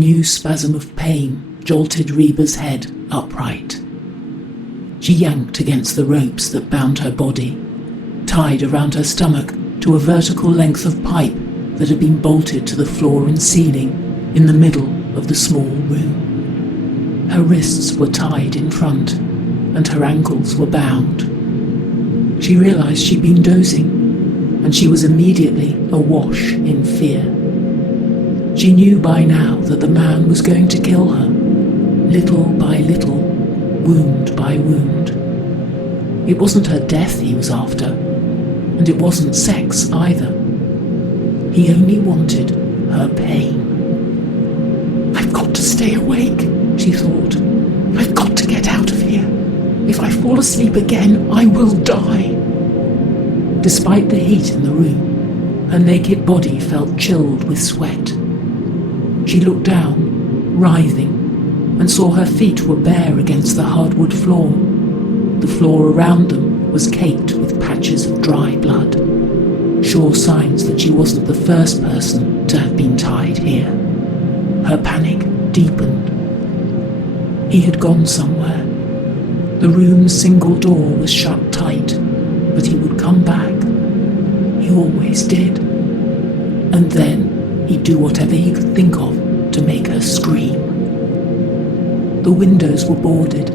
new spasm of pain jolted Reba's head upright. She yanked against the ropes that bound her body, tied around her stomach to a vertical length of pipe that had been bolted to the floor and ceiling in the middle of the small room. Her wrists were tied in front, and her ankles were bound. She realized she'd been dozing, and she was immediately awash in fear. She knew by now that the man was going to kill her, little by little, wound by wound. It wasn't her death he was after, and it wasn't sex either. He only wanted her pain. "I've got to stay awake," she thought. "I've got to get out of here. If I fall asleep again, I will die." Despite the heat in the room, her naked body felt chilled with sweat. She looked down, writhing, and saw her feet were bare against the hardwood floor. The floor around them was caked with patches of dry blood, sure signs that she wasn't the first person to have been tied here. Her panic deepened. He had gone somewhere. The room's single door was shut tight, but he would come back. He always did. And then he'd do whatever he could think of to make her scream. The windows were boarded,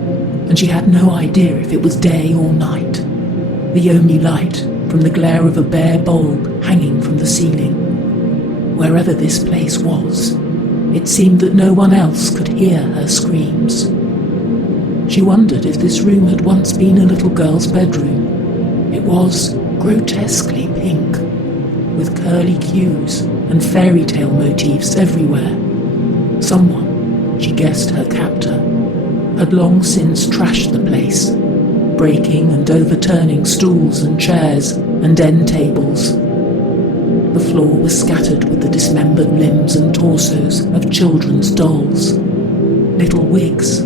and she had no idea if it was day or night. The only light from the glare of a bare bulb hanging from the ceiling. Wherever this place was, it seemed that no one else could hear her screams. She wondered if this room had once been a little girl's bedroom. It was grotesquely pink, with curly cues and fairy tale motifs everywhere. Someone, she guessed her captor, had long since trashed the place, breaking and overturning stools and chairs and end tables. The floor was scattered with the dismembered limbs and torsos of children's dolls. Little wigs,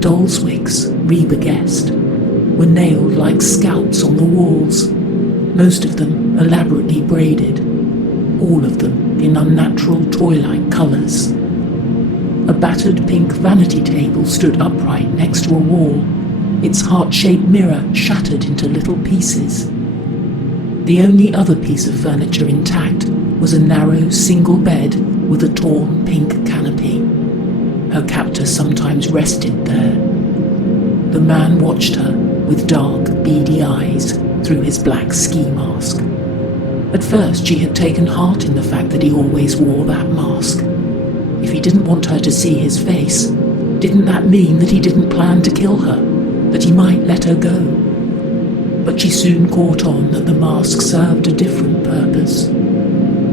dolls' wigs, Reba guessed, were nailed like scalps on the walls, most of them elaborately braided, all of them in unnatural toy-like colours. A battered pink vanity table stood upright next to a wall, its heart-shaped mirror shattered into little pieces. The only other piece of furniture intact was a narrow single bed with a torn pink canopy. Her captor sometimes rested there. The man watched her with dark, beady eyes through his black ski mask. At first she had taken heart in the fact that he always wore that mask. If he didn't want her to see his face, didn't that mean that he didn't plan to kill her, that he might let her go? But she soon caught on that the mask served a different purpose.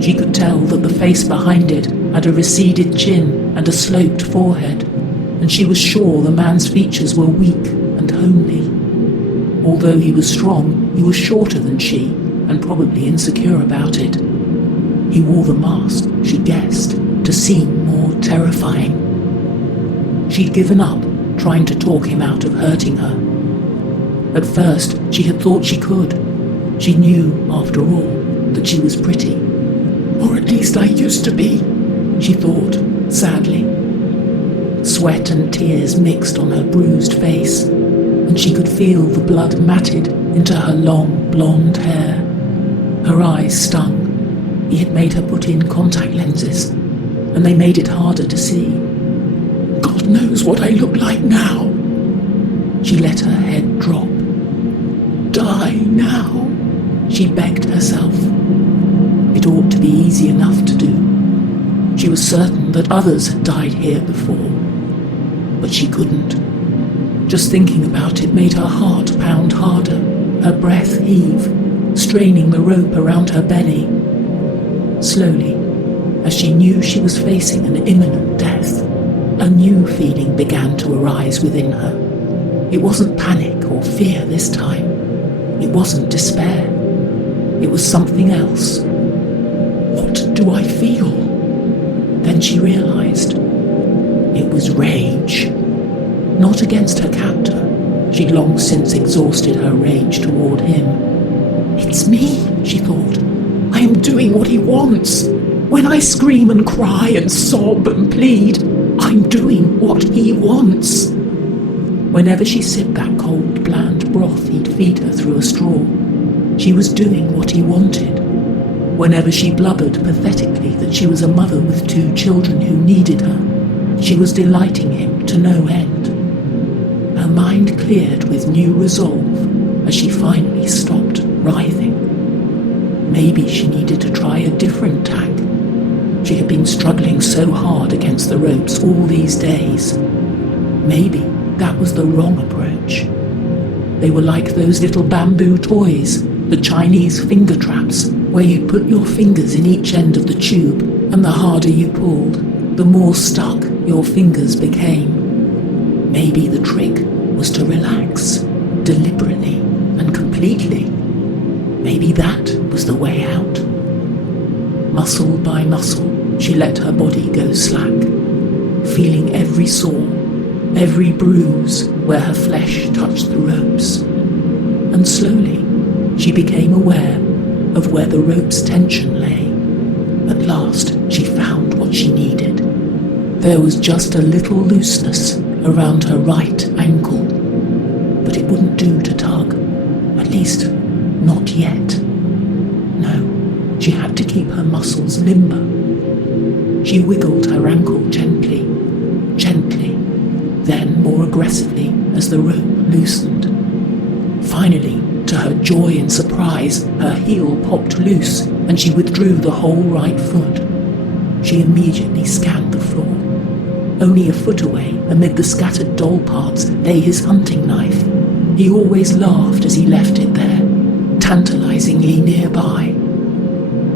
She could tell that the face behind it had a receded chin and a sloped forehead, and she was sure the man's features were weak and homely. Although he was strong, he was shorter than she, and probably insecure about it. He wore the mask, she guessed, to seem more terrifying. She'd given up trying to talk him out of hurting her. At first, she had thought she could. She knew, after all, that she was pretty. Or at least I used to be, she thought, sadly. Sweat and tears mixed on her bruised face, and she could feel the blood matted into her long, blonde hair. Her eyes stung. He had made her put in contact lenses, and they made it harder to see. God knows what I look like now. She let her head drop. Die now, she begged herself. It ought to be easy enough to do. She was certain that others had died here before, but she couldn't. Just thinking about it made her heart pound harder, her breath heave, straining the rope around her belly. Slowly, as she knew she was facing an imminent death, a new feeling began to arise within her. It wasn't panic or fear this time. It wasn't despair. It was something else. What do I feel? Then she realized. It was rage. Not against her captor. She'd long since exhausted her rage toward him. It's me, she thought. I am doing what he wants. When I scream and cry and sob and plead, I'm doing what he wants. Whenever she sipped that cold, bland broth he'd feed her through a straw, she was doing what he wanted. Whenever she blubbered pathetically that she was a mother with 2 children who needed her, she was delighting him to no end. Her mind cleared with new resolve as she finally stopped writhing. Maybe she needed to try a different tack. She had been struggling so hard against the ropes all these days. Maybe that was the wrong approach. They were like those little bamboo toys, the Chinese finger traps, where you put your fingers in each end of the tube, and the harder you pulled, the more stuck your fingers became. Maybe the trick was to relax, deliberately and completely. Maybe that was the way out. Muscle by muscle, she let her body go slack, feeling every sore, every bruise where her flesh touched the ropes. And slowly, she became aware of where the rope's tension lay. At last, she found what she needed. There was just a little looseness around her right ankle, but it wouldn't do to tug, at least not yet. No, she had to keep her muscles limber. She wiggled her ankle gently, gently, then more aggressively as the rope loosened. Finally, to her joy and surprise, her heel popped loose and she withdrew the whole right foot. She immediately scanned the floor. Only a foot away, amid the scattered doll parts, lay his hunting knife. He always laughed as he left it there, tantalizingly nearby.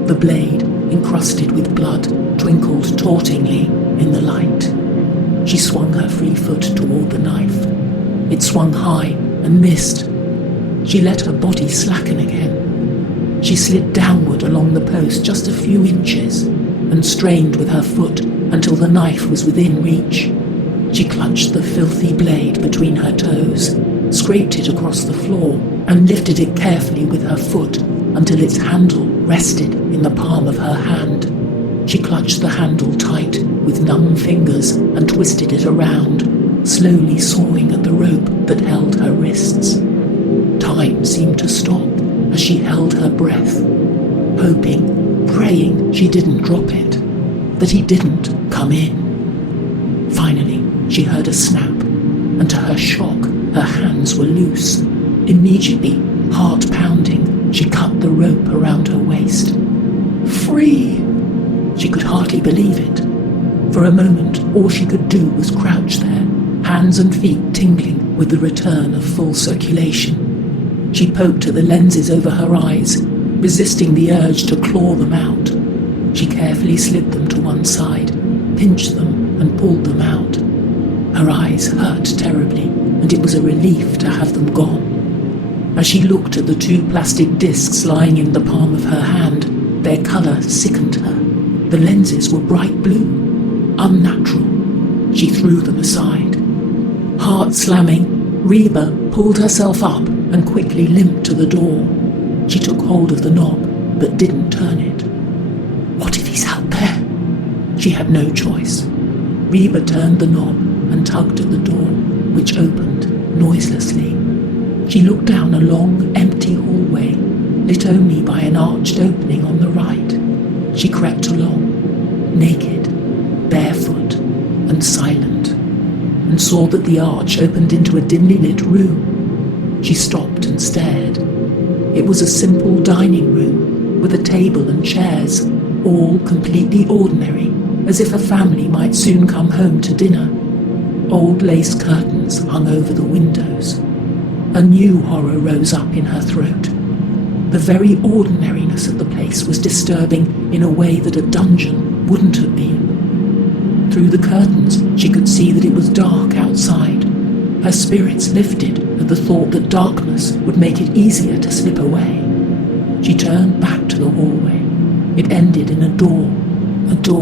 The blade, encrusted with blood, twinkled tauntingly in the light. She swung her free foot toward the knife. It swung high and missed. She let her body slacken again. She slid downward along the post just a few inches and strained with her foot until the knife was within reach. She clutched the filthy blade between her toes, scraped it across the floor, and lifted it carefully with her foot until its handle rested in the palm of her hand. She clutched the handle tight with numb fingers and twisted it around, slowly sawing at the rope that held her wrists. Time seemed to stop as she held her breath, hoping, praying she didn't drop it, that he didn't come in. Finally, she heard a snap, and to her shock, her hands were loose. Immediately, heart pounding, she cut the rope around her waist. Free! She could hardly believe it. For a moment, all she could do was crouch there, hands and feet tingling with the return of full circulation. She poked at the lenses over her eyes, resisting the urge to claw them out. She carefully slid them to one side, pinched them and pulled them out. Her eyes hurt terribly, and it was a relief to have them gone. As she looked at the 2 plastic discs lying in the palm of her hand, their colour sickened her. The lenses were bright blue, unnatural. She threw them aside. Heart slamming, Reba pulled herself up and quickly limped to the door. She took hold of the knob, but didn't turn it. What if he's out there? She had no choice. Reba turned the knob and tugged at the door, which opened noiselessly. She looked down a long, empty hallway, lit only by an arched opening on the right. She crept along, naked, barefoot, and silent, and saw that the arch opened into a dimly lit room. She stopped and stared. It was a simple dining room with a table and chairs, all completely ordinary, as if a family might soon come home to dinner. Old lace curtains hung over the windows. A new horror rose up in her throat. The very ordinariness of the place was disturbing in a way that a dungeon wouldn't have been. Through the curtains, she could see that it was dark outside. Her spirits lifted at the thought that darkness would make it easier to slip away. She turned back to the hallway. It ended in a door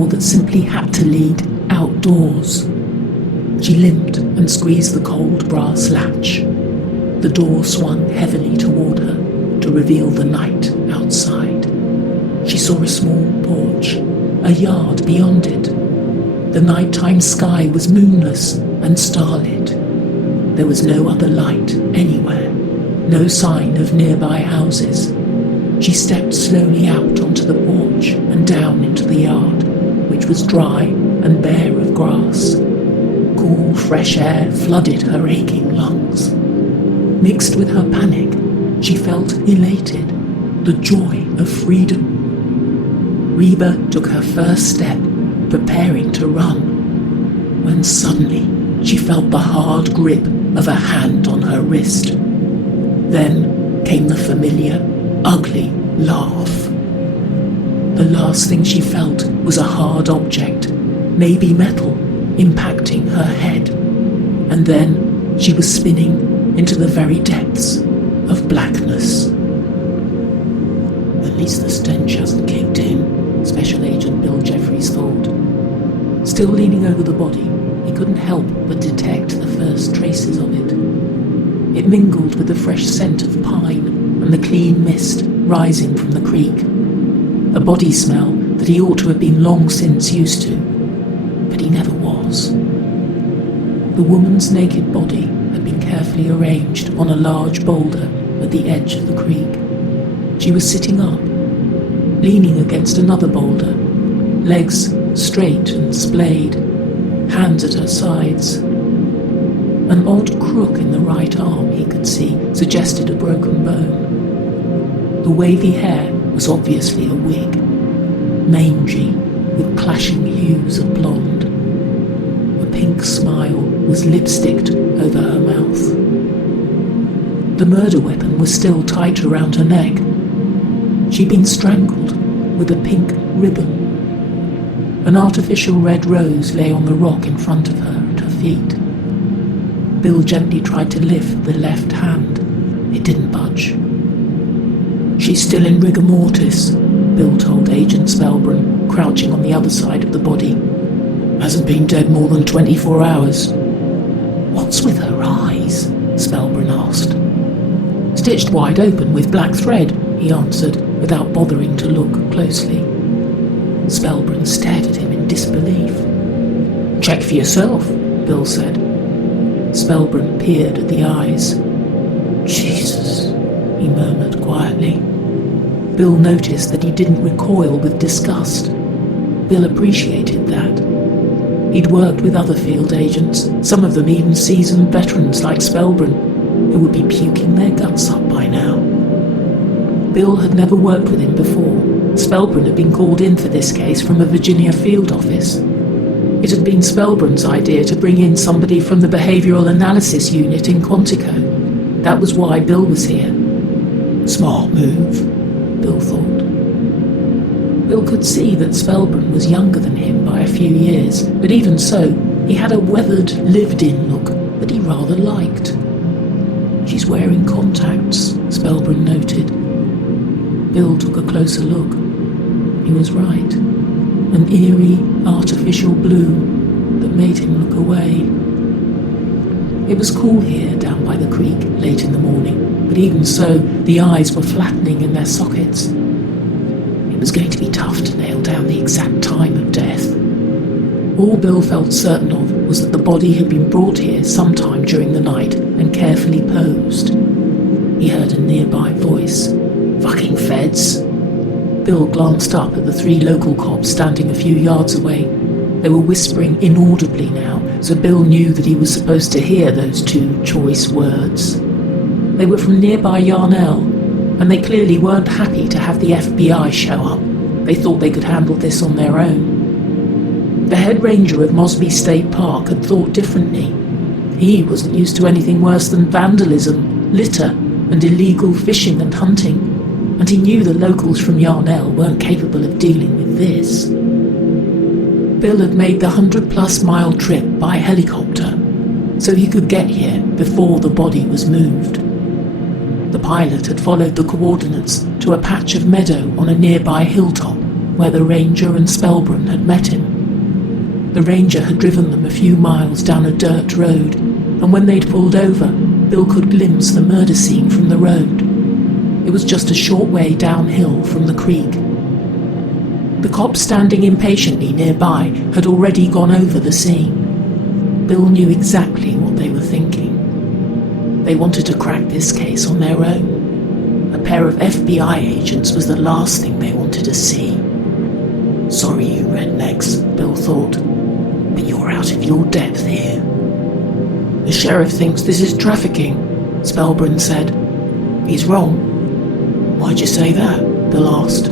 that simply had to lead outdoors. She limped and squeezed the cold brass latch. The door swung heavily toward her to reveal the night outside. She saw a small porch, a yard beyond it. The nighttime sky was moonless and starlit. There was no other light anywhere, no sign of nearby houses. She stepped slowly out onto the porch and down into the yard, which was dry and bare of grass. Cool, fresh air flooded her aching lungs. Mixed with her panic, she felt elated, the joy of freedom. Reba took her first step, preparing to run, when suddenly she felt the hard grip of a hand on her wrist. Then came the familiar, ugly laugh. The last thing she felt was a hard object, maybe metal, impacting her head, and then she was spinning into the very depths of blackness. At least the stench hasn't kicked in, Special Agent Bill Jeffries thought. Still leaning over the body, he couldn't help but detect the first traces of it. It mingled with the fresh scent of pine and the clean mist rising from the creek. A body smell that he ought to have been long since used to, but he never was. The woman's naked body had been carefully arranged on a large boulder at the edge of the creek. She was sitting up, leaning against another boulder, legs straight and splayed, hands at her sides. An odd crook in the right arm, he could see, suggested a broken bone. The wavy hair was obviously a wig, mangy, with clashing hues of blonde. A pink smile was lipsticked over her mouth. The murder weapon was still tight around her neck. She'd been strangled with a pink ribbon. An artificial red rose lay on the rock in front of her at her feet. Bill gently tried to lift the left hand. It didn't budge. "She's still in rigor mortis," Bill told Agent Spellbrun, crouching on the other side of the body. "Hasn't been dead more than 24 hours. "What's with her eyes?" Spellbrun asked. "Stitched wide open with black thread," he answered, without bothering to look closely. Spellbrun stared at him in disbelief. "Check for yourself," Bill said. Spellbrun peered at the eyes. "Jesus," he murmured quietly. Bill noticed that he didn't recoil with disgust. Bill appreciated that. He'd worked with other field agents, some of them even seasoned veterans like Spellbrun, who would be puking their guts up by now. Bill had never worked with him before. Spellbrun had been called in for this case from a Virginia field office. It had been Spellbrun's idea to bring in somebody from the behavioural analysis unit in Quantico. That was why Bill was here. Smart move, Bill thought. Bill could see that Spellbrun was younger than him by a few years, but even so, he had a weathered, lived-in look that he rather liked. "She's wearing contacts," Spellbrun noted. Bill took a closer look. He was right. An eerie, artificial blue that made him look away. It was cool here down by the creek late in the morning, but even so, the eyes were flattening in their sockets. It was going to be tough to nail down the exact time of death. All Bill felt certain of was that the body had been brought here sometime during the night and carefully posed. He heard a nearby voice. "Fucking feds." Bill glanced up at the 3 local cops standing a few yards away. They were whispering inaudibly now, so Bill knew that he was supposed to hear those 2 choice words. They were from nearby Yarnell, and they clearly weren't happy to have the FBI show up. They thought they could handle this on their own. The head ranger of Mosby State Park had thought differently. He wasn't used to anything worse than vandalism, litter, and illegal fishing and hunting, and he knew the locals from Yarnell weren't capable of dealing with this. Bill had made the 100-plus mile trip by helicopter, so he could get here before the body was moved. The pilot had followed the coordinates to a patch of meadow on a nearby hilltop where the ranger and Spellbrun had met him. The ranger had driven them a few miles down a dirt road, and when they'd pulled over, Bill could glimpse the murder scene from the road. It was just a short way downhill from the creek. The cop standing impatiently nearby had already gone over the scene. Bill knew exactly what they were thinking. They wanted to crack this case on their own. A pair of FBI agents was the last thing they wanted to see. Sorry, you rednecks, Bill thought, but you're out of your depth here. The sheriff thinks this is trafficking, Spellbrand said. He's wrong. Why'd you say that? Bill asked.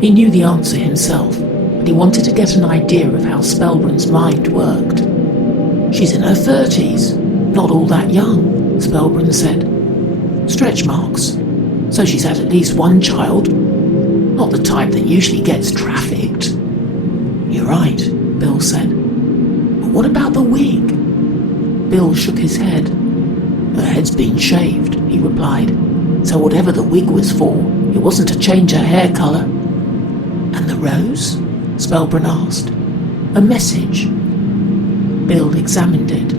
He knew the answer himself, but he wanted to get an idea of how Spellbrand's mind worked. She's in her 30s, not all that young, Spellbrand said. Stretch marks. So she's had at least one child. Not the type that usually gets trafficked. You're right, Bill said. But what about the wig? Bill shook his head. Her head's been shaved, he replied. So whatever the wig was for, it wasn't to change her hair colour. And the rose? Spellbrand asked. A message. Bill examined it.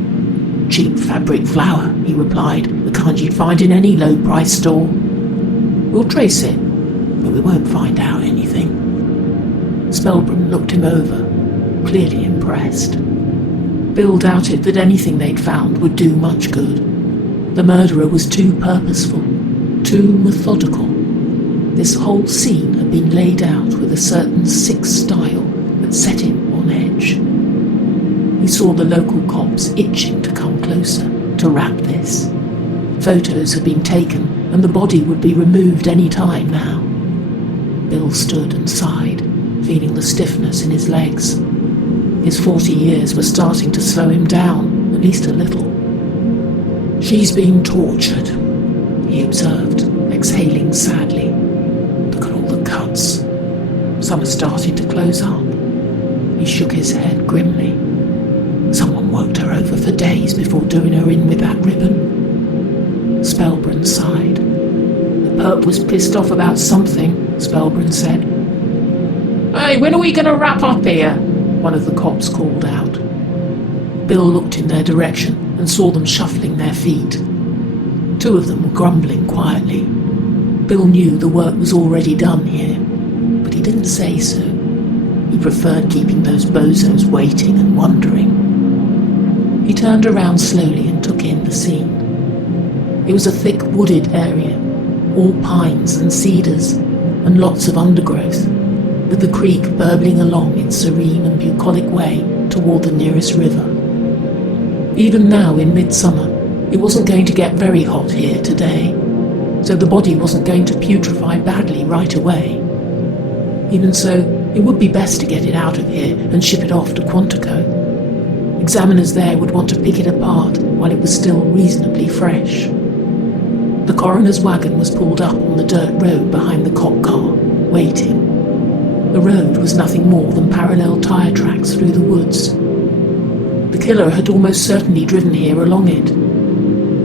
Cheap fabric flower, he replied, the kind you'd find in any low-priced store. We'll trace it, but we won't find out anything. Spellbrand looked him over, clearly impressed. Bill doubted that anything they'd found would do much good. The murderer was too purposeful, too methodical. This whole scene had been laid out with a certain sick style that set him on edge. He saw the local cops itching to come closer, to wrap this. Photos had been taken, and the body would be removed any time now. Bill stood and sighed, feeling the stiffness in his legs. His 40 years were starting to slow him down, at least a little. She's been tortured, he observed, exhaling sadly. Look at all the cuts. Some are starting to close up. He shook his head grimly. Someone worked her over for days before doing her in with that ribbon. Spellbrand sighed. The perp was pissed off about something, Spellbrand said. Hey, when are we going to wrap up here? One of the cops called out. Bill looked in their direction and saw them shuffling their feet. Two of them were grumbling quietly. Bill knew the work was already done here, but he didn't say so. He preferred keeping those bozos waiting and wondering. He turned around slowly and took in the scene. It was a thick wooded area, all pines and cedars, and lots of undergrowth, with the creek burbling along its serene and bucolic way toward the nearest river. Even now in midsummer, it wasn't going to get very hot here today, so the body wasn't going to putrefy badly right away. Even so, it would be best to get it out of here and ship it off to Quantico. Examiners there would want to pick it apart while it was still reasonably fresh. The coroner's wagon was pulled up on the dirt road behind the cop car, waiting. The road was nothing more than parallel tyre tracks through the woods. The killer had almost certainly driven here along it.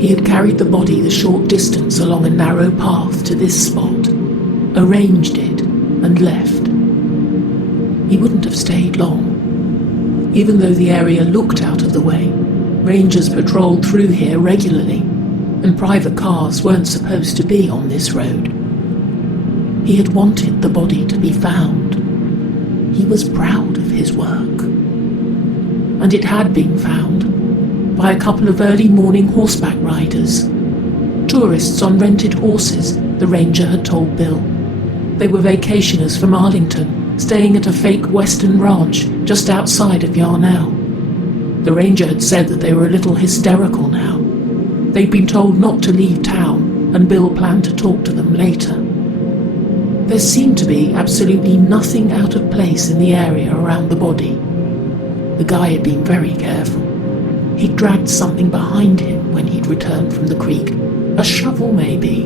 He had carried the body the short distance along a narrow path to this spot, arranged it, and left. He wouldn't have stayed long. Even though the area looked out of the way, rangers patrolled through here regularly, and private cars weren't supposed to be on this road. He had wanted the body to be found. He was proud of his work. And it had been found by a couple of early morning horseback riders. Tourists on rented horses, the ranger had told Bill. They were vacationers from Arlington, staying at a fake western ranch just outside of Yarnell. The ranger had said that they were a little hysterical now. They'd been told not to leave town, and Bill planned to talk to them later. There seemed to be absolutely nothing out of place in the area around the body. The guy had been very careful. He'd dragged something behind him when he'd returned from the creek, a shovel maybe,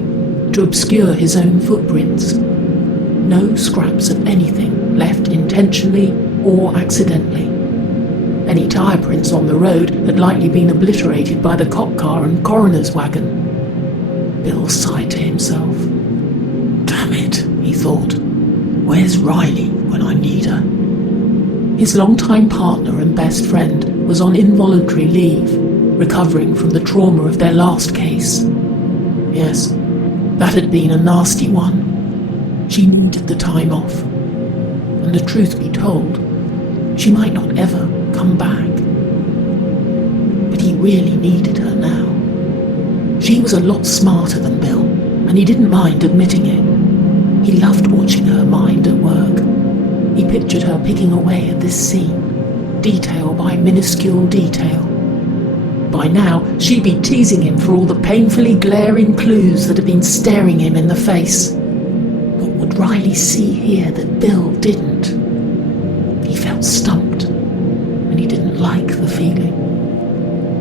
to obscure his own footprints. No scraps of anything left intentionally or accidentally. Any tyre prints on the road had likely been obliterated by the cop car and coroner's wagon. Bill sighed to himself. Damn it, he thought. Where's Riley when I need her? His longtime partner and best friend was on involuntary leave, recovering from the trauma of their last case. Yes, that had been a nasty one. She needed the time off. and the truth be told, she might not ever come back. But he really needed her now. She was a lot smarter than Bill, and he didn't mind admitting it. He loved watching her mind at work. He pictured her picking away at this scene, detail by minuscule detail. By now, she'd be teasing him for all the painfully glaring clues that had been staring him in the face. What would Riley see here that Bill didn't? He felt stumped, and he didn't like the feeling.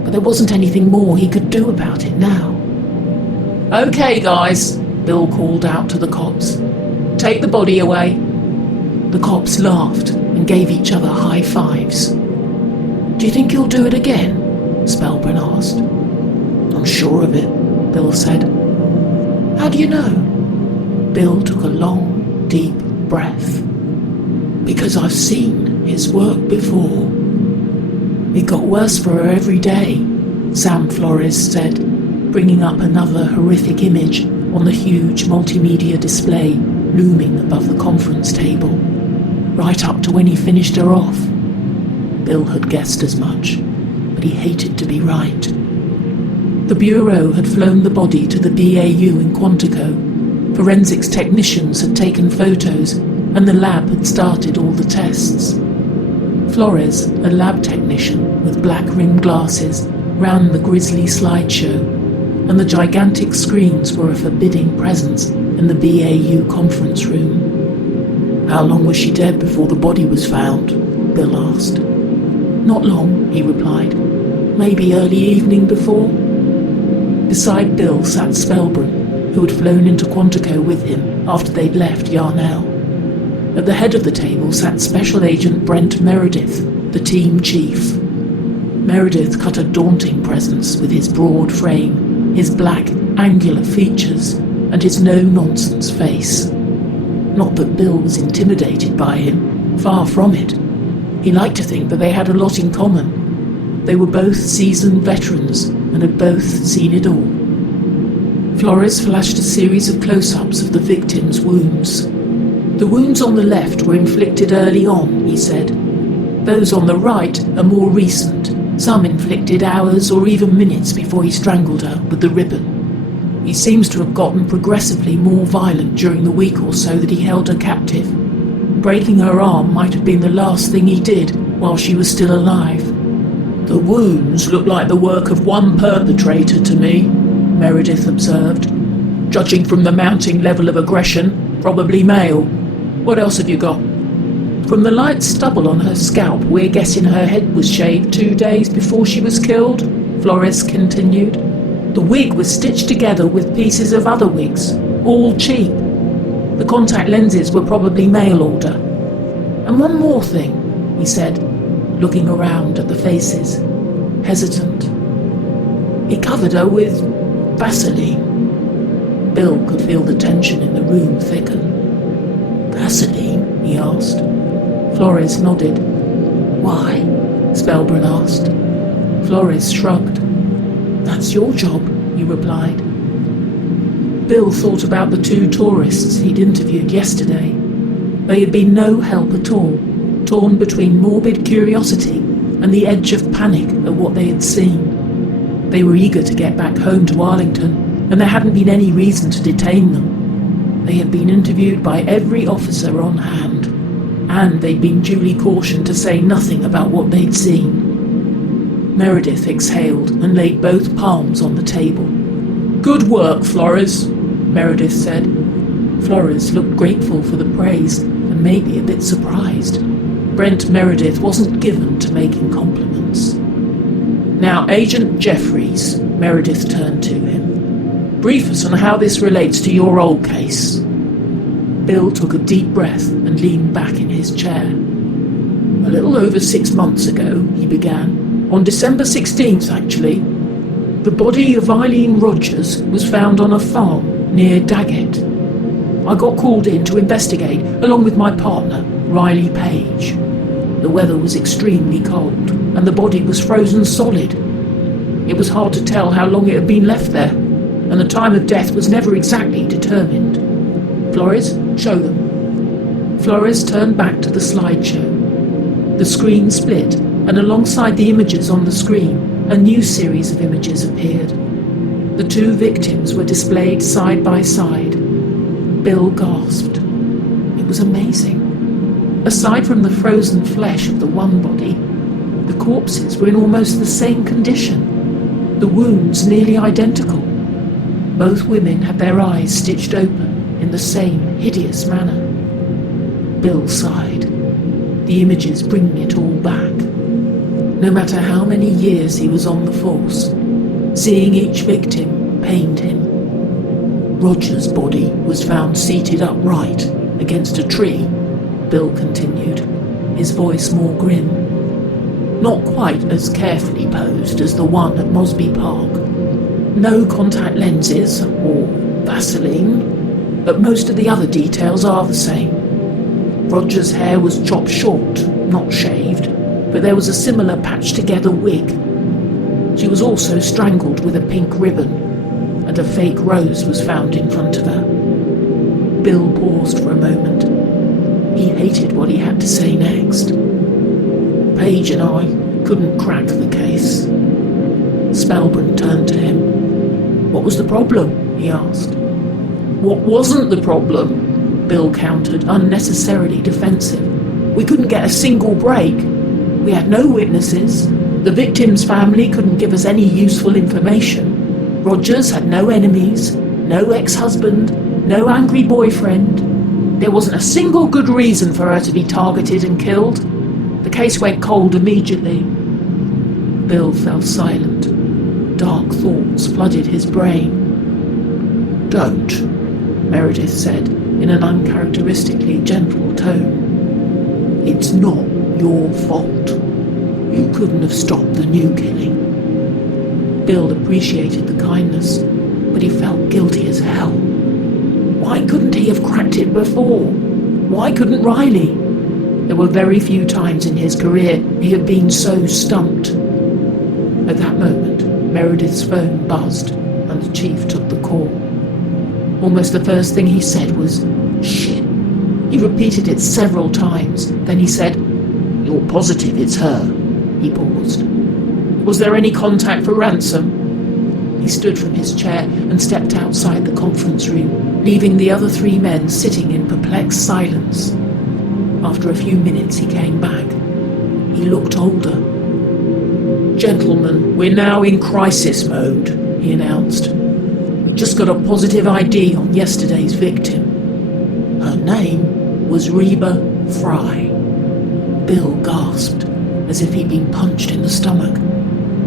But there wasn't anything more he could do about it now. "Okay, guys," Bill called out to the cops. "Take the body away." The cops laughed and gave each other high fives. "Do you think you'll do it again?" Spellbrun asked. "I'm sure of it," Bill said. "How do you know?" Bill took a long, deep breath. "Because I've seen his work before." "It got worse for her every day," Sam Flores said, bringing up another horrific image on the huge multimedia display looming above the conference table, right up to when he finished her off. Bill had guessed as much, but he hated to be right. The Bureau had flown the body to the BAU in Quantico. Forensics technicians had taken photos, and the lab had started all the tests. Flores, a lab technician with black-rimmed glasses, ran the grisly slideshow, and the gigantic screens were a forbidding presence in the BAU conference room. "How long was she dead before the body was found?" Bill asked. "Not long," he replied. "Maybe early evening before." Beside Bill sat Spellbrun, who had flown into Quantico with him after they'd left Yarnell. At the head of the table sat Special Agent Brent Meredith, the team chief. Meredith cut a daunting presence with his broad frame, his black, angular features, and his no-nonsense face. Not that Bill was intimidated by him, far from it. He liked to think that they had a lot in common. They were both seasoned veterans and had both seen it all. Flores flashed a series of close-ups of the victim's wounds. "The wounds on the left were inflicted early on," he said. "Those on the right are more recent, some inflicted hours or even minutes before he strangled her with the ribbon. He seems to have gotten progressively more violent during the week or so that he held her captive. Breaking her arm might have been the last thing he did while she was still alive." "The wounds look like the work of one perpetrator to me," Meredith observed. "Judging from the mounting level of aggression, probably male. What else have you got?" "From the light stubble on her scalp, we're guessing her head was shaved 2 days before she was killed," Flores continued. "The wig was stitched together with pieces of other wigs, all cheap. The contact lenses were probably mail order. And one more thing," he said, looking around at the faces, hesitant. "He covered her with Vaseline." Bill could feel the tension in the room thicken. "Vaseline?" he asked. Flores nodded. "Why?" Spellbrun asked. Flores shrugged. "That's your job," he replied. Bill thought about the 2 tourists he'd interviewed yesterday. They had been no help at all, torn between morbid curiosity and the edge of panic at what they had seen. They were eager to get back home to Arlington, and there hadn't been any reason to detain them. They had been interviewed by every officer on hand, and they'd been duly cautioned to say nothing about what they'd seen. Meredith exhaled and laid both palms on the table. "Good work, Flores," Meredith said. Flores looked grateful for the praise and maybe a bit surprised. Brent Meredith wasn't given to making compliments. "Now, Agent Jeffries," Meredith turned to him. "Brief us on how this relates to your old case." Bill took a deep breath and leaned back in his chair. "A little over 6 months ago," he began. "On December 16th, actually. The body of Eileen Rogers was found on a farm near Daggett. I got called in to investigate, along with my partner, Riley Page. The weather was extremely cold, and the body was frozen solid. It was hard to tell how long it had been left there, and the time of death was never exactly determined. Flores, show them." Flores turned back to the slideshow. The screen split, and alongside the images on the screen, a new series of images appeared. The two victims were displayed side by side. Bill gasped. It was amazing. Aside from the frozen flesh of the one body, the corpses were in almost the same condition, the wounds nearly identical. Both women had their eyes stitched open in the same hideous manner. Bill sighed. The images bring it all back. No matter how many years he was on the force, seeing each victim pained him. Roger's body was found seated upright against a tree, Bill continued, his voice more grim. Not quite as carefully posed as the one at Mosby Park. No contact lenses or Vaseline, but most of the other details are the same. Roger's hair was chopped short, not shaved, but there was a similar patched-together wig. She was also strangled with a pink ribbon, and a fake rose was found in front of her. Bill paused for a moment. He hated what he had to say next. Paige and I couldn't crack the case. Spellbrand turned to him. What was the problem? He asked. What wasn't the problem? Bill countered, unnecessarily defensive. We couldn't get a single break. We had no witnesses. The victim's family couldn't give us any useful information. Rogers had no enemies, no ex-husband, no angry boyfriend. There wasn't a single good reason for her to be targeted and killed. The case went cold immediately. Bill fell silent. Dark thoughts flooded his brain. Don't, Meredith said in an uncharacteristically gentle tone. It's not your fault. You couldn't have stopped the new killing. Bill appreciated the kindness, but he felt guilty as hell. Why couldn't he have cracked it before? Why couldn't Riley? There were very few times in his career he had been so stumped. At that moment, Meredith's phone buzzed, and the chief took the call. Almost the first thing he said was, "Shit." He repeated it several times. Then he said, "You're positive it's her?" He paused. "Was there any contact for ransom?" He stood from his chair and stepped outside the conference room, leaving the other three men sitting in perplexed silence. After a few minutes he came back. He looked older. "Gentlemen, we're now in crisis mode," he announced. "We just got a positive ID on yesterday's victim. Her name was Reba Fry." Bill gasped, as if he'd been punched in the stomach.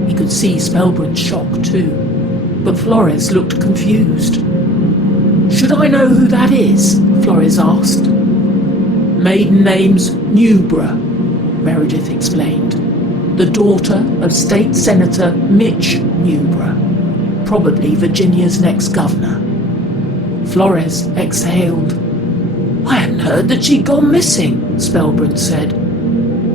He could see Spellbrand's shock too, but Flores looked confused. "Should I know who that is?" Flores asked. "Maiden name's Newborough," Meredith explained. "The daughter of State Senator Mitch Newborough, probably Virginia's next governor." Flores exhaled. "I hadn't heard that she'd gone missing," Spellbrand said.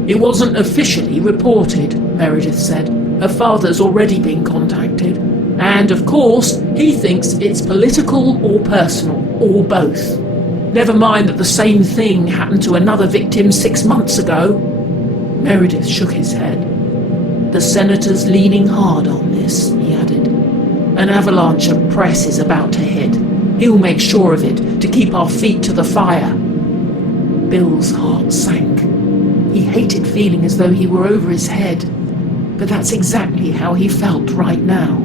"It wasn't officially reported," Meredith said. "Her father's already been contacted. And, of course, he thinks it's political or personal, or both. Never mind that the same thing happened to another victim 6 months ago." Meredith shook his head. "The senator's leaning hard on this," he added. "An avalanche of press is about to hit. He'll make sure of it to keep our feet to the fire." Bill's heart sank. He hated feeling as though he were over his head, but that's exactly how he felt right now.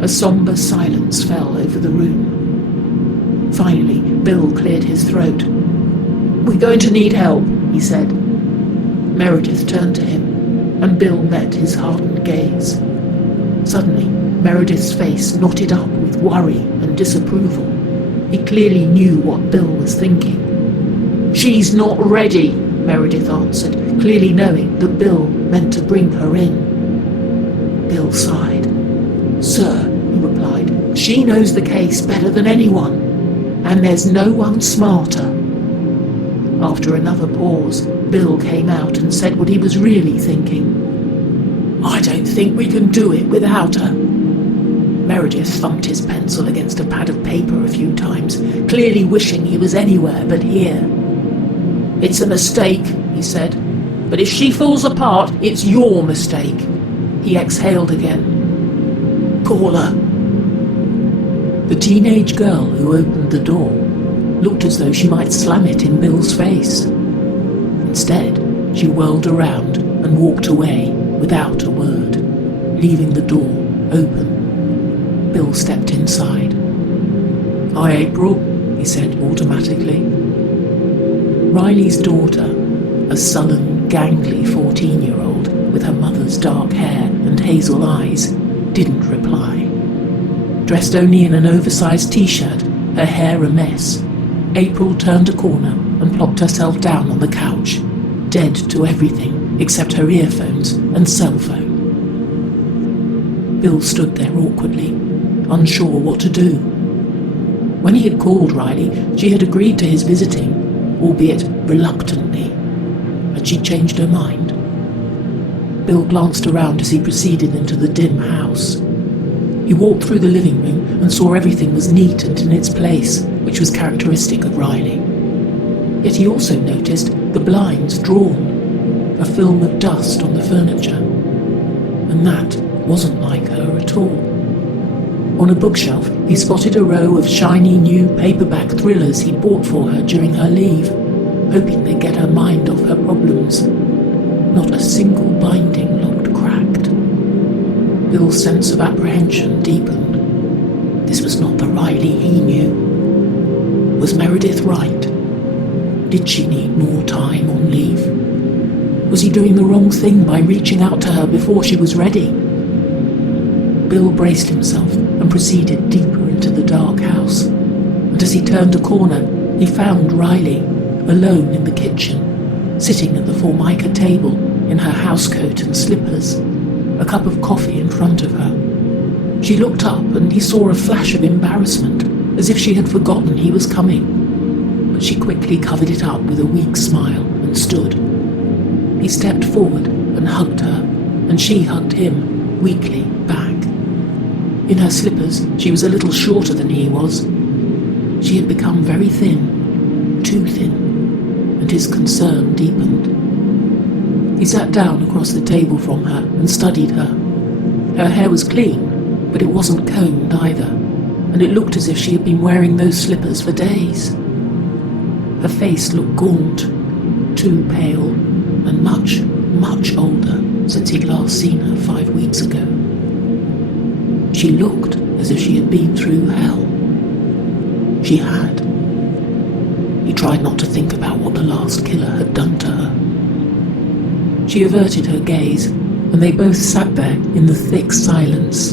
A somber silence fell over the room. Finally, Bill cleared his throat. "We're going to need help," he said. Meredith turned to him, and Bill met his hardened gaze. Suddenly, Meredith's face knotted up with worry and disapproval. He clearly knew what Bill was thinking. "She's not ready," Meredith answered, clearly knowing that Bill meant to bring her in. Bill sighed. "Sir," he replied, "she knows the case better than anyone, and there's no one smarter." After another pause, Bill came out and said what he was really thinking. "I don't think we can do it without her." Meredith thumped his pencil against a pad of paper a few times, clearly wishing he was anywhere but here. "It's a mistake," he said. "But if she falls apart, it's your mistake." He exhaled again. "Call her." The teenage girl who opened the door looked as though she might slam it in Bill's face. Instead, she whirled around and walked away without a word, leaving the door open. Bill stepped inside. "Hi, April," he said automatically. Riley's daughter, a sullen, gangly 14-year-old with her mother's dark hair and hazel eyes, didn't reply. Dressed only in an oversized t-shirt, her hair a mess, April turned a corner and plopped herself down on the couch, dead to everything except her earphones and cell phone. Bill stood there awkwardly, unsure what to do. When he had called Riley, she had agreed to his visiting, albeit reluctantly. Had she changed her mind? Bill glanced around as he proceeded into the dim house. He walked through the living room and saw everything was neat and in its place, which was characteristic of Riley. Yet he also noticed the blinds drawn, a film of dust on the furniture. And that wasn't like her at all. On a bookshelf, he spotted a row of shiny new paperback thrillers he bought for her during her leave, hoping they'd get her mind off her problems. Not a single binding looked cracked. Bill's sense of apprehension deepened. This was not the Riley he knew. Was Meredith right? Did she need more time on leave? Was he doing the wrong thing by reaching out to her before she was ready? Bill braced himself and proceeded deeper into the dark house, and as he turned a corner, he found Riley, alone in the kitchen, sitting at the Formica table in her housecoat and slippers, a cup of coffee in front of her. She looked up and he saw a flash of embarrassment, as if she had forgotten he was coming, but she quickly covered it up with a weak smile and stood. He stepped forward and hugged her, and she hugged him, weakly, back. In her slippers, she was a little shorter than he was. She had become very thin, too thin, and his concern deepened. He sat down across the table from her and studied her. Her hair was clean, but it wasn't combed either, and it looked as if she had been wearing those slippers for days. Her face looked gaunt, too pale, and much, much older since he'd last seen her 5 weeks ago. She looked as if she had been through hell. She had. He tried not to think about what the last killer had done to her. She averted her gaze, and they both sat there in the thick silence.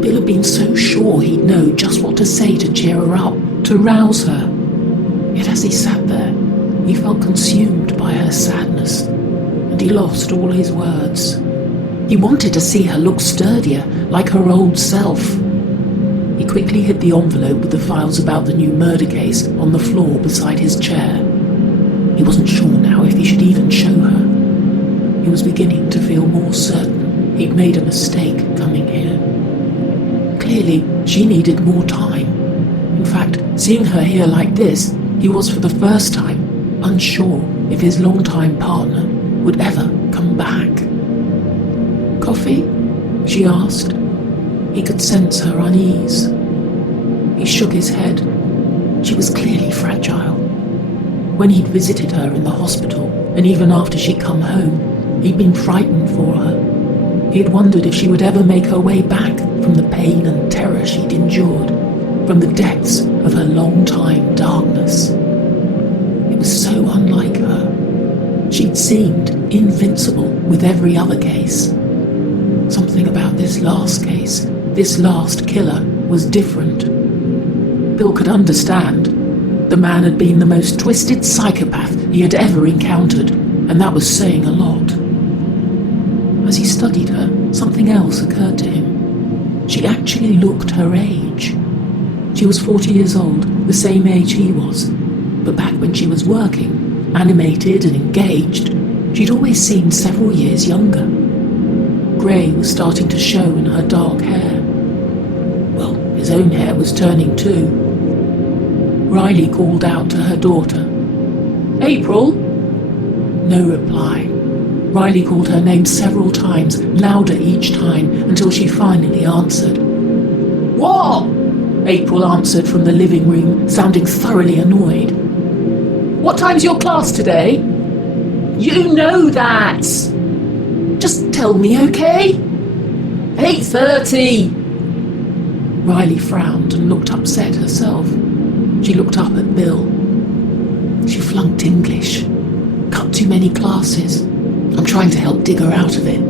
Bill had been so sure he'd know just what to say to cheer her up, to rouse her. Yet as he sat there, he felt consumed by her sadness, and he lost all his words. He wanted to see her look sturdier, like her old self. He quickly hid the envelope with the files about the new murder case on the floor beside his chair. He wasn't sure now if he should even show her. He was beginning to feel more certain he'd made a mistake coming here. Clearly, she needed more time. In fact, seeing her here like this, he was for the first time unsure if his longtime partner would ever come back. "Coffee?" she asked. He could sense her unease. He shook his head. She was clearly fragile. When he'd visited her in the hospital, and even after she'd come home, he'd been frightened for her. He had wondered if she would ever make her way back from the pain and terror she'd endured, from the depths of her long-time darkness. It was so unlike her. She'd seemed invincible with every other case. Something about this last case, this last killer, was different. Bill could understand. The man had been the most twisted psychopath he had ever encountered, and that was saying a lot. As he studied her, something else occurred to him. She actually looked her age. She was 40 years old, the same age he was, but back when she was working, animated and engaged, she'd always seemed several years younger. Grey was starting to show in her dark hair. Well, his own hair was turning too. Riley called out to her daughter. April? No reply. Riley called her name several times, louder each time, until she finally answered. What? April answered from the living room, sounding thoroughly annoyed. What time's your class today? You know that! Just tell me, okay? 8:30! Riley frowned and looked upset herself. She looked up at Bill. She flunked English. Cut too many classes. I'm trying to help dig her out of it.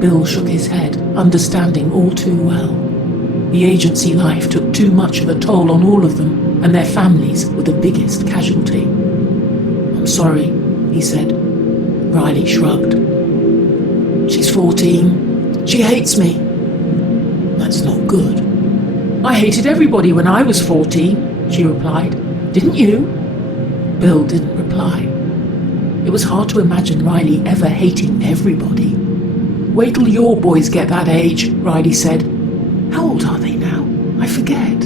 Bill shook his head, understanding all too well. The agency life took too much of a toll on all of them, and their families were the biggest casualty. I'm sorry, he said. Riley shrugged. She's 14. She hates me. That's not good. I hated everybody when I was 14, she replied. Didn't you? Bill didn't reply. It was hard to imagine Riley ever hating everybody. Wait till your boys get that age, Riley said. How old are they now? I forget.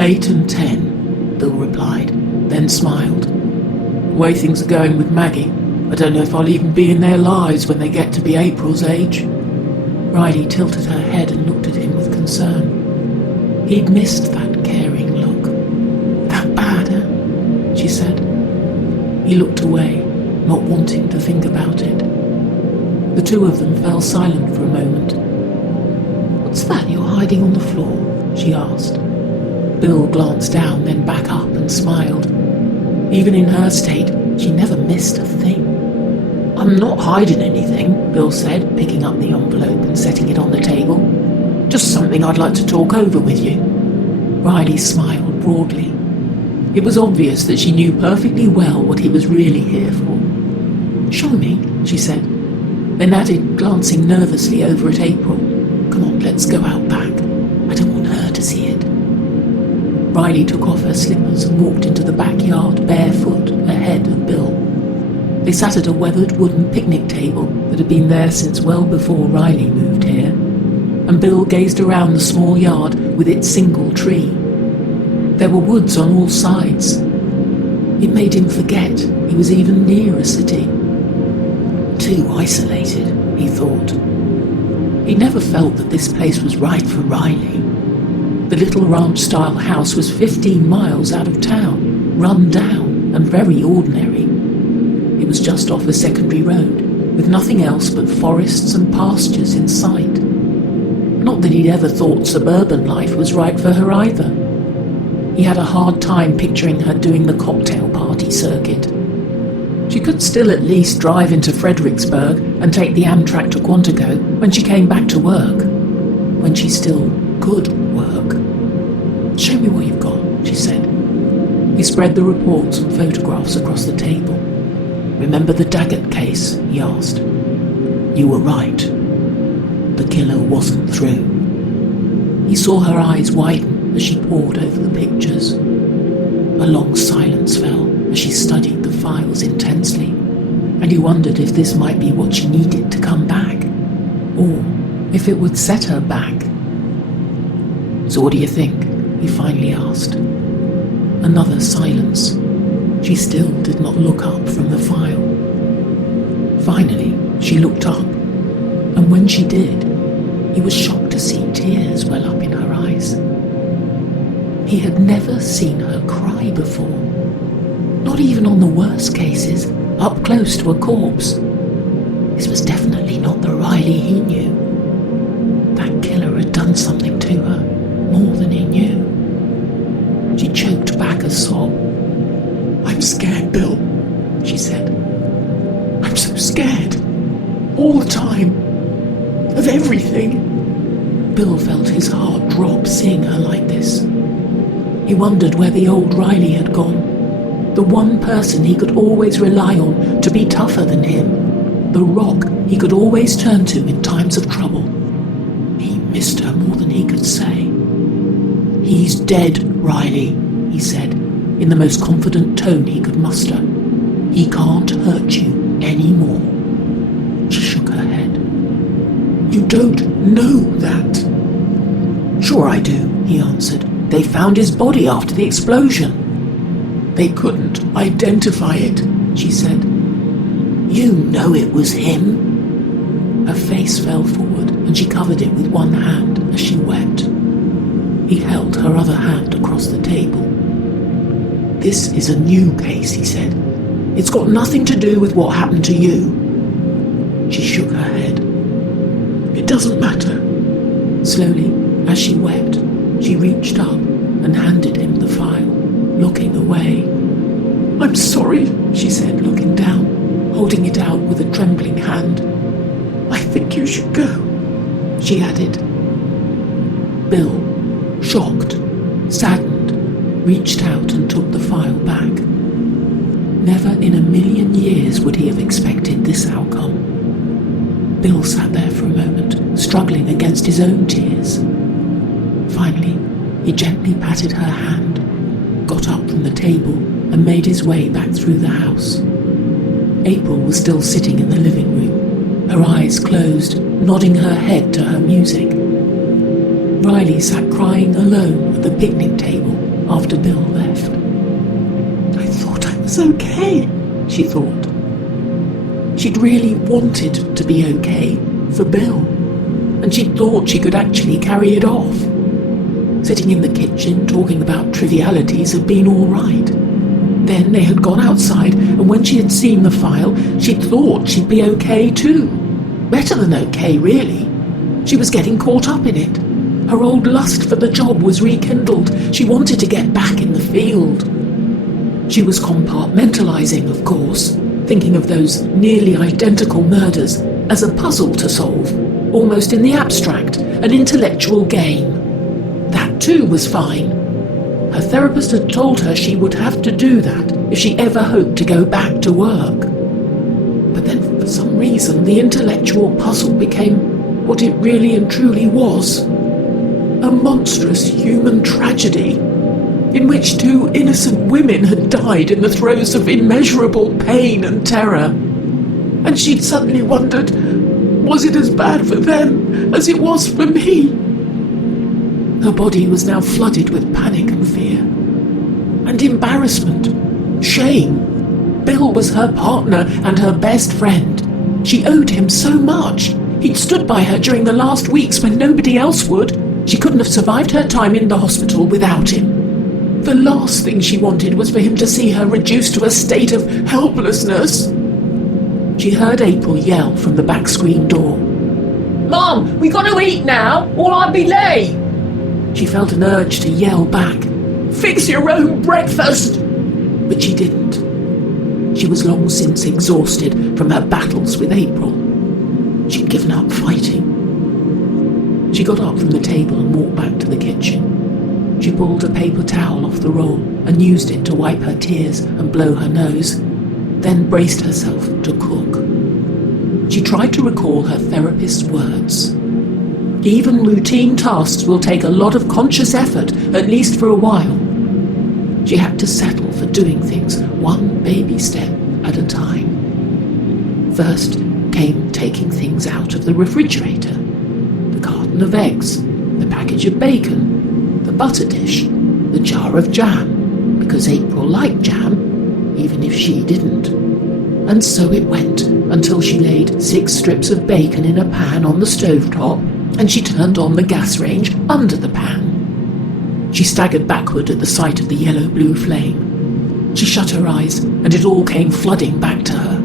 8 and 10, Bill replied, then smiled. The way things are going with Maggie, I don't know if I'll even be in their lives when they get to be April's age. Riley tilted her head and looked at him with concern. He'd missed that caring look. That bad, eh? She said. He looked away, not wanting to think about it. The two of them fell silent for a moment. What's that you're hiding on the floor? She asked. Bill glanced down, then back up and smiled. Even in her state, she never missed a thing. I'm not hiding anything, Bill said, picking up the envelope and setting it on the table. Just something I'd like to talk over with you. Riley smiled broadly. It was obvious that she knew perfectly well what he was really here for. Show me, she said, then added, glancing nervously over at April. Come on, let's go out back. I don't want her to see it. Riley took off her slippers and walked into the backyard barefoot ahead of Bill. They sat at a weathered wooden picnic table that had been there since well before Riley moved here, and Bill gazed around the small yard with its single tree. There were woods on all sides. It made him forget he was even near a city. Too isolated, he thought. He never felt that this place was right for Riley. The little ranch-style house was 15 miles out of town, run down and very ordinary. It was just off a secondary road, with nothing else but forests and pastures in sight. Not that he'd ever thought suburban life was right for her either. He had a hard time picturing her doing the cocktail party circuit. She could still at least drive into Fredericksburg and take the Amtrak to Quantico when she came back to work. When she still could work. Show me what you've got, she said. He spread the reports and photographs across the table. Remember the Daggett case, he asked. You were right. The killer wasn't through. He saw her eyes widen as she pored over the pictures. A long silence fell as she studied the files intensely, and he wondered if this might be what she needed to come back, or if it would set her back. So what do you think? He finally asked. Another silence. She still did not look up from the file. Finally, she looked up, and when she did, he was shocked to see tears well up in her eyes. He had never seen her cry before. Not even on the worst cases, up close to a corpse. This was definitely not the Riley he knew. That killer had done something to her, more than he knew. She choked back a sob. I'm scared, Bill, she said. I'm so scared. All the time. Of everything. Bill felt his heart drop seeing her like this. He wondered where the old Riley had gone. The one person he could always rely on to be tougher than him. The rock he could always turn to in times of trouble. He missed her more than he could say. He's dead, Riley, he said, in the most confident tone he could muster. He can't hurt you anymore. She shook her head. You don't know that. Sure I do, he answered. They found his body after the explosion. They couldn't identify it, she said. You know it was him. Her face fell forward and she covered it with one hand as she wept. He held her other hand across the table. This is a new case, he said. It's got nothing to do with what happened to you. She shook her head. It doesn't matter. Slowly, as she wept, she reached up and handed him the file, looking away. I'm sorry, she said, looking down, holding it out with a trembling hand. I think you should go, she added. Bill, shocked, saddened, reached out and took the file back. Never in a million years would he have expected this outcome. Bill sat there for a moment, struggling against his own tears. Finally, he gently patted her hand, got up from the table and made his way back through the house. April was still sitting in the living room, her eyes closed, nodding her head to her music. Riley sat crying alone at the picnic table after Bill left. I thought I was okay, she thought. She'd really wanted to be okay for Bill, and she thought she could actually carry it off. Sitting in the kitchen talking about trivialities had been all right. Then they had gone outside, and when she had seen the file, she'd thought she'd be okay too. Better than okay, really. She was getting caught up in it. Her old lust for the job was rekindled. She wanted to get back in the field. She was compartmentalizing, of course, thinking of those nearly identical murders as a puzzle to solve, almost in the abstract, an intellectual game. That too was fine. Her therapist had told her she would have to do that if she ever hoped to go back to work. But then, for some reason, the intellectual puzzle became what it really and truly was. A monstrous human tragedy, in which two innocent women had died in the throes of immeasurable pain and terror. And she'd suddenly wondered, was it as bad for them as it was for me? Her body was now flooded with panic and fear. And embarrassment. Shame. Bill was her partner and her best friend. She owed him so much. He'd stood by her during the last weeks when nobody else would. She couldn't have survived her time in the hospital without him. The last thing she wanted was for him to see her reduced to a state of helplessness. She heard April yell from the back screen door. Mom, we got to eat now, or I'll be late. She felt an urge to yell back, fix your own breakfast! But she didn't. She was long since exhausted from her battles with April. She'd given up fighting. She got up from the table and walked back to the kitchen. She pulled a paper towel off the roll and used it to wipe her tears and blow her nose, then braced herself to cook. She tried to recall her therapist's words. Even routine tasks will take a lot of conscious effort, at least for a while. She had to settle for doing things one baby step at a time. First came taking things out of the refrigerator. The carton of eggs, the package of bacon, the butter dish, the jar of jam, because April liked jam, even if she didn't. And so it went until she laid 6 strips of bacon in a pan on the stovetop, and she turned on the gas range under the pan. She staggered backward at the sight of the yellow-blue flame. She shut her eyes, and it all came flooding back to her.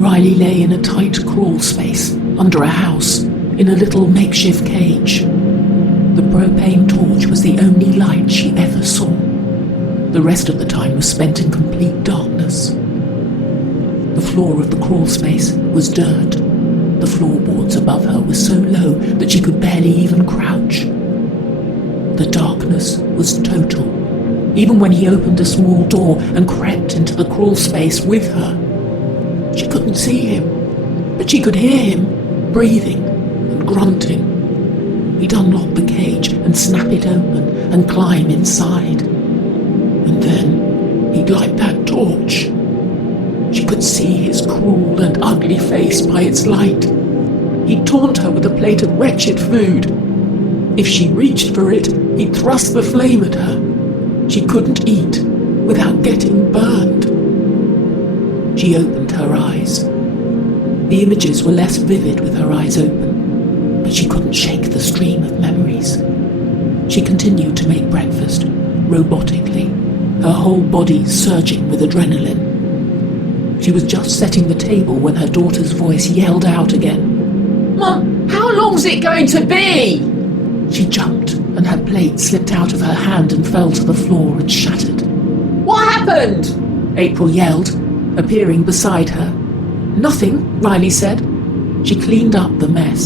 Riley lay in a tight crawl space, under a house, in a little makeshift cage. The propane torch was the only light she ever saw. The rest of the time was spent in complete darkness. The floor of the crawl space was dirt. The floorboards above her were so low that she could barely even crouch. The darkness was total, even when he opened a small door and crept into the crawl space with her. She couldn't see him, but she could hear him, breathing and grunting. He'd unlock the cage and snap it open and climb inside. And then he'd light that torch. She could see his cruel and ugly face by its light. He'd taunt her with a plate of wretched food. If she reached for it, he'd thrust the flame at her. She couldn't eat without getting burned. She opened her eyes. The images were less vivid with her eyes open, but she couldn't shake the stream of memories. She continued to make breakfast, robotically, her whole body surging with adrenaline. She was just setting the table when her daughter's voice yelled out again. "Mum, how long's it going to be?" She jumped, and her plate slipped out of her hand and fell to the floor and shattered. "What happened?" April yelled, appearing beside her. "Nothing," Riley said. She cleaned up the mess,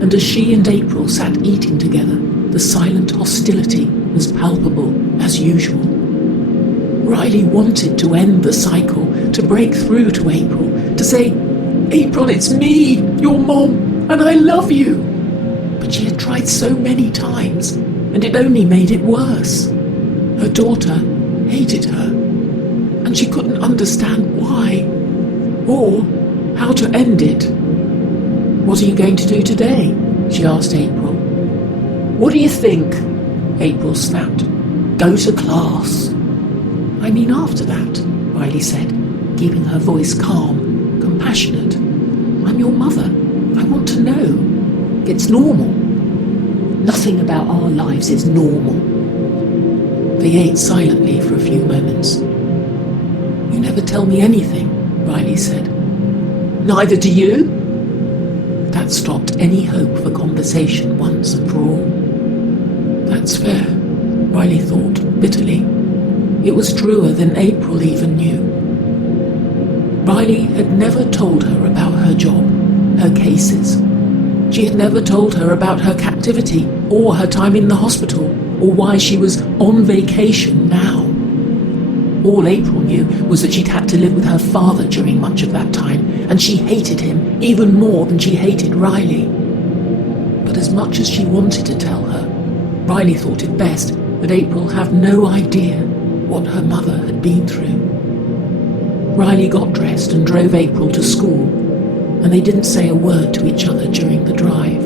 and as she and April sat eating together, the silent hostility was palpable as usual. Riley wanted to end the cycle, to break through to April, to say, "April, it's me, your mom, and I love you." But she had tried so many times, and it only made it worse. Her daughter hated her, and she couldn't understand why, or how to end it. "What are you going to do today?" she asked April. "What do you think?" April snapped. "Go to class." "I mean after that," Riley said, keeping her voice calm, compassionate. "I'm your mother. I want to know. It's normal." "Nothing about our lives is normal." They ate silently for a few moments. "You never tell me anything," Riley said. "Neither do you?" That stopped any hope for conversation once and for all. That's fair, Riley thought bitterly. It was truer than April even knew. Riley had never told her about her job, her cases. She had never told her about her captivity, or her time in the hospital, or why she was on vacation now. All April knew was that she'd had to live with her father during much of that time, and she hated him even more than she hated Riley. But as much as she wanted to tell her, Riley thought it best that April have no idea what her mother had been through. Riley got dressed and drove April to school, and they didn't say a word to each other during the drive.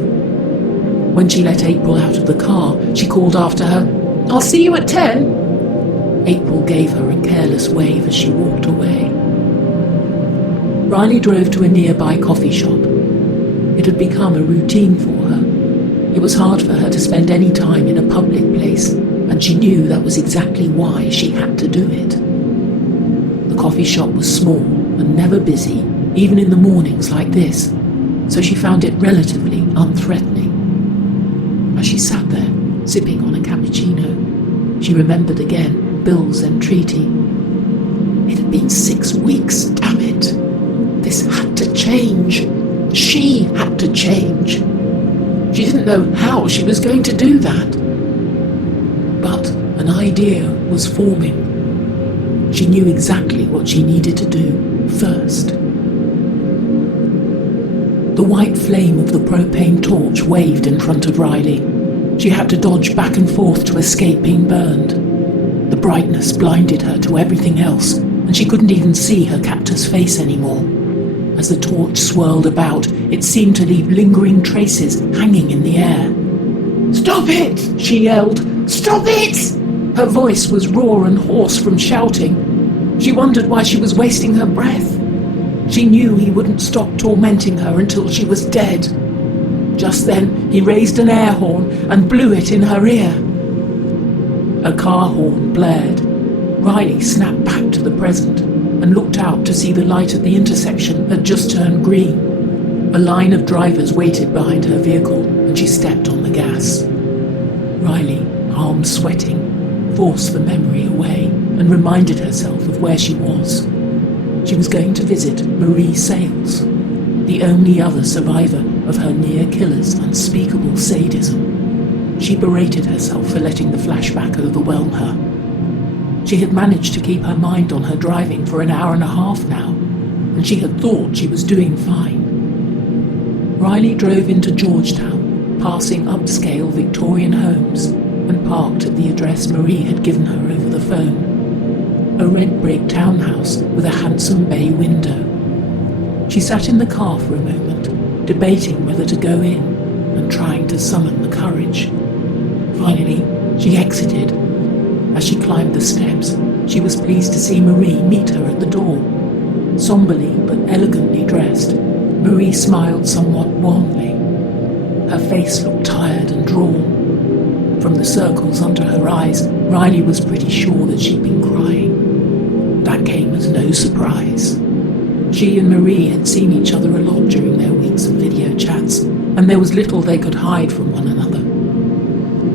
When she let April out of the car, she called after her, "I'll see you at 10. April gave her a careless wave as she walked away. Riley drove to a nearby coffee shop. It had become a routine for her. It was hard for her to spend any time in a public place, and she knew that was exactly why she had to do it. The coffee shop was small and never busy, even in the mornings like this, so she found it relatively unthreatening. As she sat there, sipping on a cappuccino, she remembered again Bill's entreaty. It had been 6 weeks, damn it. This had to change. She had to change. She didn't know how she was going to do that. But an idea was forming. She knew exactly what she needed to do first. The white flame of the propane torch waved in front of Riley. She had to dodge back and forth to escape being burned. The brightness blinded her to everything else, and she couldn't even see her captor's face anymore. As the torch swirled about, it seemed to leave lingering traces hanging in the air. "Stop it!" she yelled. "Stop it!" Her voice was raw and hoarse from shouting. She wondered why she was wasting her breath. She knew he wouldn't stop tormenting her until she was dead. Just then, he raised an air horn and blew it in her ear. A car horn blared. Riley snapped back to the present and looked out to see the light at the intersection had just turned green. A line of drivers waited behind her vehicle, and she stepped on the gas. Riley, arms sweating, forced the memory away and reminded herself of where she was. She was going to visit Marie Sales, the only other survivor of her near-killer's unspeakable sadism. She berated herself for letting the flashback overwhelm her. She had managed to keep her mind on her driving for an hour and a half now, and she had thought she was doing fine. Riley drove into Georgetown, passing upscale Victorian homes, and parked at the address Marie had given her over the phone. A red brick townhouse with a handsome bay window. She sat in the car for a moment, debating whether to go in and trying to summon the courage. Finally, she exited. As she climbed the steps, she was pleased to see Marie meet her at the door. Somberly but elegantly dressed, Marie smiled somewhat wanly. Her face looked tired and drawn. From the circles under her eyes, Riley was pretty sure that she'd been crying. That came as no surprise. She and Marie had seen each other a lot during their weeks of video chats, and there was little they could hide from one another.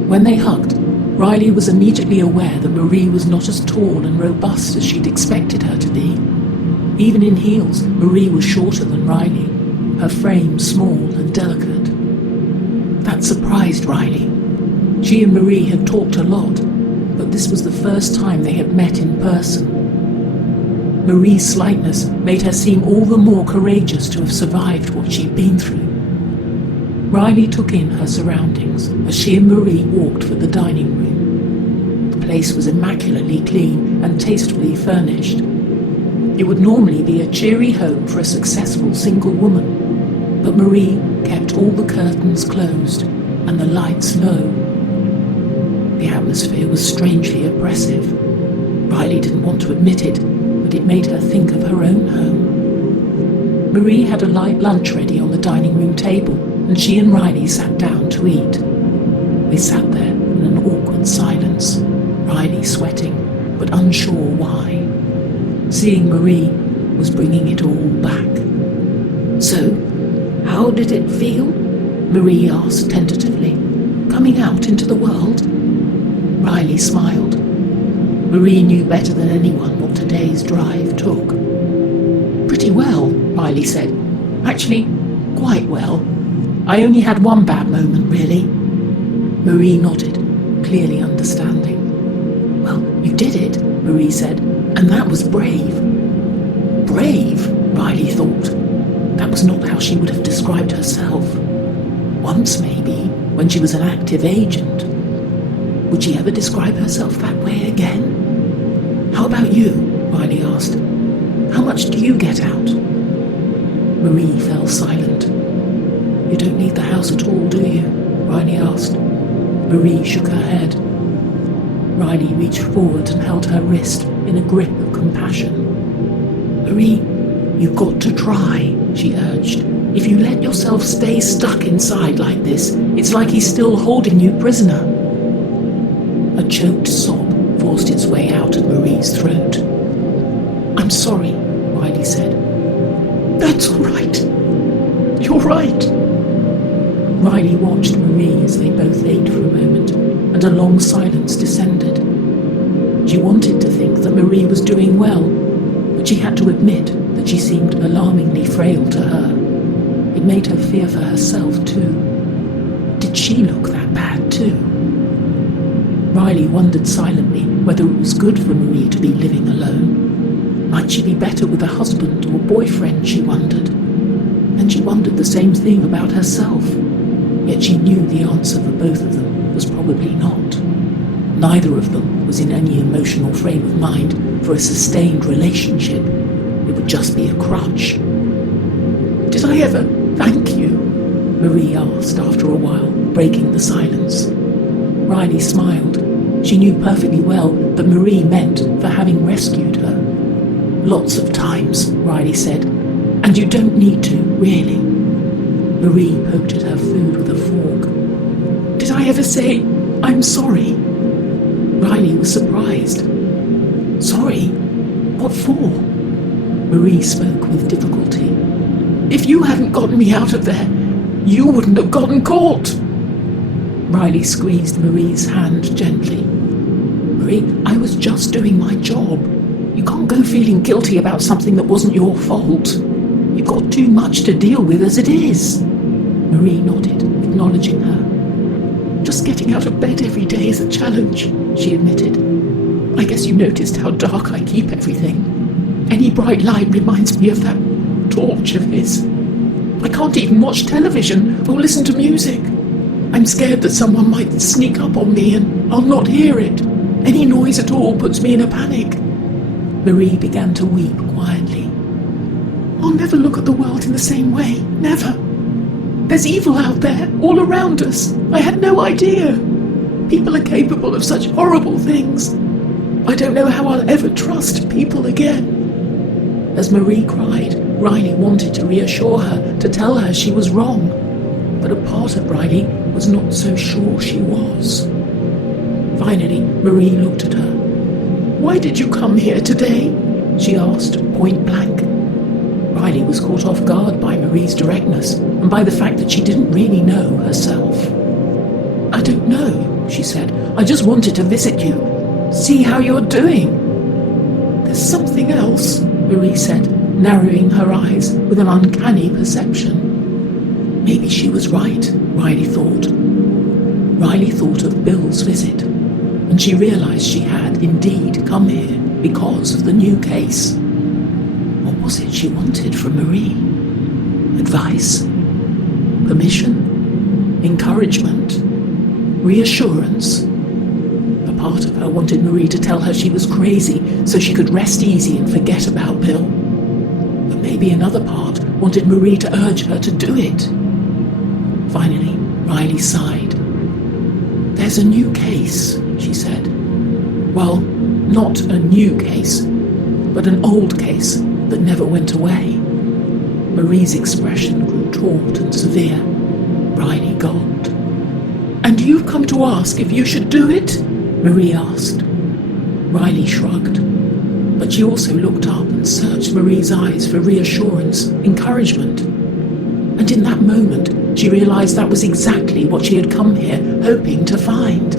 When they hugged, Riley was immediately aware that Marie was not as tall and robust as she'd expected her to be. Even in heels, Marie was shorter than Riley, her frame small and delicate. That surprised Riley. She and Marie had talked a lot, but this was the first time they had met in person. Marie's slightness made her seem all the more courageous to have survived what she'd been through. Riley took in her surroundings as she and Marie walked for the dining room. The place was immaculately clean and tastefully furnished. It would normally be a cheery home for a successful single woman, but Marie kept all the curtains closed and the lights low. The atmosphere was strangely oppressive. Riley didn't want to admit it, but it made her think of her own home. Marie had a light lunch ready on the dining room table, and she and Riley sat down to eat. They sat there in an awkward silence, Riley sweating, but unsure why. Seeing Marie was bringing it all back. "So, how did it feel?" Marie asked tentatively. "Coming out into the world?" Riley smiled. Marie knew better than anyone what today's drive took. "Pretty well," Riley said. "Actually, quite well. I only had one bad moment, really." Marie nodded, clearly understanding. "Well, you did it," Marie said, "and that was brave." Brave, Riley thought. That was not how she would have described herself. Once, maybe, when she was an active agent. Would she ever describe herself that way again? "How about you?" Riley asked. "How much do you get out?" Marie fell silent. "You don't leave the house at all, do you?" Riley asked. Marie shook her head. Riley reached forward and held her wrist in a grip of compassion. "Marie, you've got to try," she urged. "If you let yourself stay stuck inside like this, it's like he's still holding you prisoner." A choked sob forced its way out of Marie's throat. "I'm sorry," Riley said. "That's all right. You're right." Riley watched Marie as they both ate for a moment, and a long silence descended. She wanted to think that Marie was doing well, but she had to admit that she seemed alarmingly frail to her. It made her fear for herself, too. Did she look that bad, too? Riley wondered silently whether it was good for Marie to be living alone. Might she be better with a husband or boyfriend, she wondered. And she wondered the same thing about herself. Yet she knew the answer for both of them was probably not. Neither of them was in any emotional frame of mind for a sustained relationship. It would just be a crutch. "Did I ever thank you?" Marie asked after a while, breaking the silence. Riley smiled. She knew perfectly well that Marie meant for having rescued her. "Lots of times," Riley said. "And you don't need to, really." Marie poked at her food with a fork. "Did I ever say, 'I'm sorry'?" Riley was surprised. "Sorry? What for?" Marie spoke with difficulty. "If you hadn't gotten me out of there, you wouldn't have gotten caught." Riley squeezed Marie's hand gently. "Marie, I was just doing my job. You can't go feeling guilty about something that wasn't your fault. You've got too much to deal with as it is." Marie nodded, acknowledging her. "Just getting out of bed every day is a challenge," she admitted. "I guess you noticed how dark I keep everything. Any bright light reminds me of that torch of his. I can't even watch television or listen to music. I'm scared that someone might sneak up on me and I'll not hear it. Any noise at all puts me in a panic." Marie began to weep quietly. "I'll never look at the world in the same way, never. There's evil out there, all around us. I had no idea. People are capable of such horrible things. I don't know how I'll ever trust people again." As Marie cried, Riley wanted to reassure her, to tell her she was wrong. But a part of Riley was not so sure she was. Finally, Marie looked at her. "Why did you come here today?" she asked, point blank. Riley was caught off guard by Marie's directness and by the fact that she didn't really know herself. "I don't know," she said. "I just wanted to visit you, see how you're doing." "There's something else," Marie said, narrowing her eyes with an uncanny perception. Maybe she was right, Riley thought. Riley thought of Bill's visit, and she realized she had indeed come here because of the new case. What was it she wanted from Marie? Advice? Permission? Encouragement? Reassurance? A part of her wanted Marie to tell her she was crazy so she could rest easy and forget about Bill. But maybe another part wanted Marie to urge her to do it. Finally, Riley sighed. "There's a new case," she said. "Well, not a new case, but an old case that never went away." Marie's expression grew taut and severe. Riley gulped. "And you've come to ask if you should do it?" Marie asked. Riley shrugged, but she also looked up and searched Marie's eyes for reassurance, encouragement. And in that moment, she realized that was exactly what she had come here hoping to find.